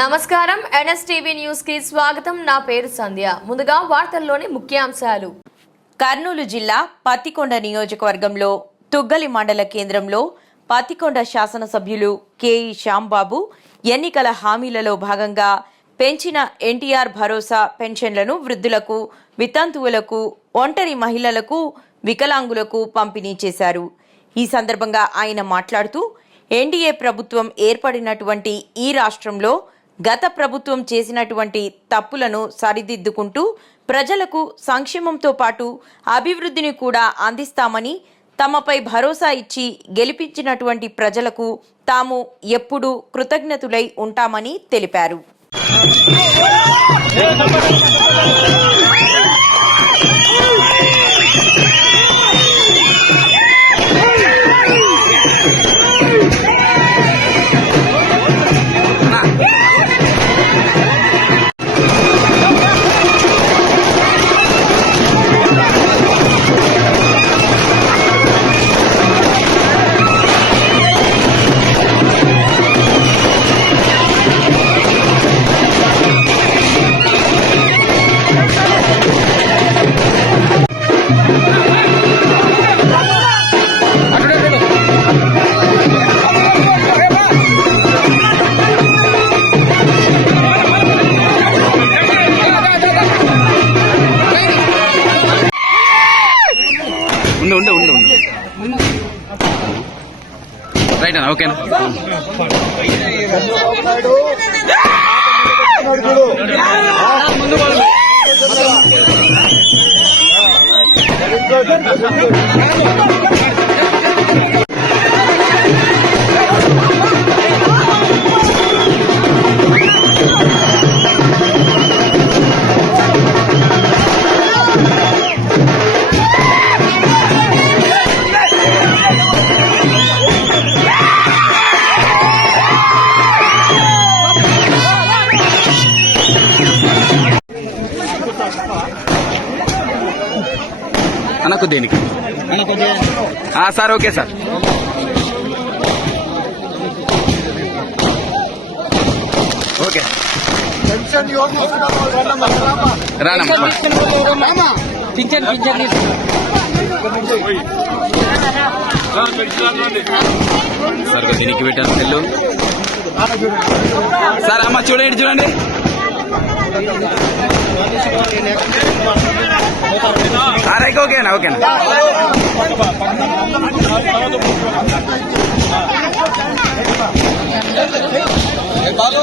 నమస్కారం. ఎన్ఎస్టీవీ న్యూస్కి స్వాగతం. నా పేరు సంధ్య. ముందుగా వార్తల్లోని ముఖ్యాంశాలు. కర్నూలు జిల్లా పత్తికొండ నియోజకవర్గంలో తుగ్గలి మండల కేంద్రంలో పత్తికొండ శాసనసభ్యులు కేఈ శ్యాంబాబు ఎన్నికల హామీలలో భాగంగా పెంచిన ఎన్టీఆర్ భరోసా పెన్షన్లను వృద్ధులకు వితంతువులకు ఒంటరి మహిళలకు వికలాంగులకు పంపిణీ చేశారు. ఈ సందర్భంగా ఆయన మాట్లాడుతూ ఎన్డీఏ ప్రభుత్వం ఏర్పడినటువంటి ఈ రాష్ట్రంలో గత ప్రభుత్వం చేసినటువంటి తప్పులను సరిదిద్దుకుంటూ ప్రజలకు సంక్షేమంతో పాటు అభివృద్ధిని కూడా అందిస్తామని తమపై భరోసా ఇచ్చి గెలిపించినటువంటి ప్రజలకు తాము ఎప్పుడూ కృతజ్ఞతులై ఉంటామని తెలిపారు. రైట్ అన్న ఓకేనా అన్నకు దేనికి. ఆ, సార్ ఓకే సార్. ఓకే. రానమ్మా. పింఛన్ పింఛన్ సార్ ఒక దీనికి పెట్టాను సెల్లు. సార్ అమ్మ చూడండి చూడండి. అరే ఓకేనా ఓకేనా? బాబు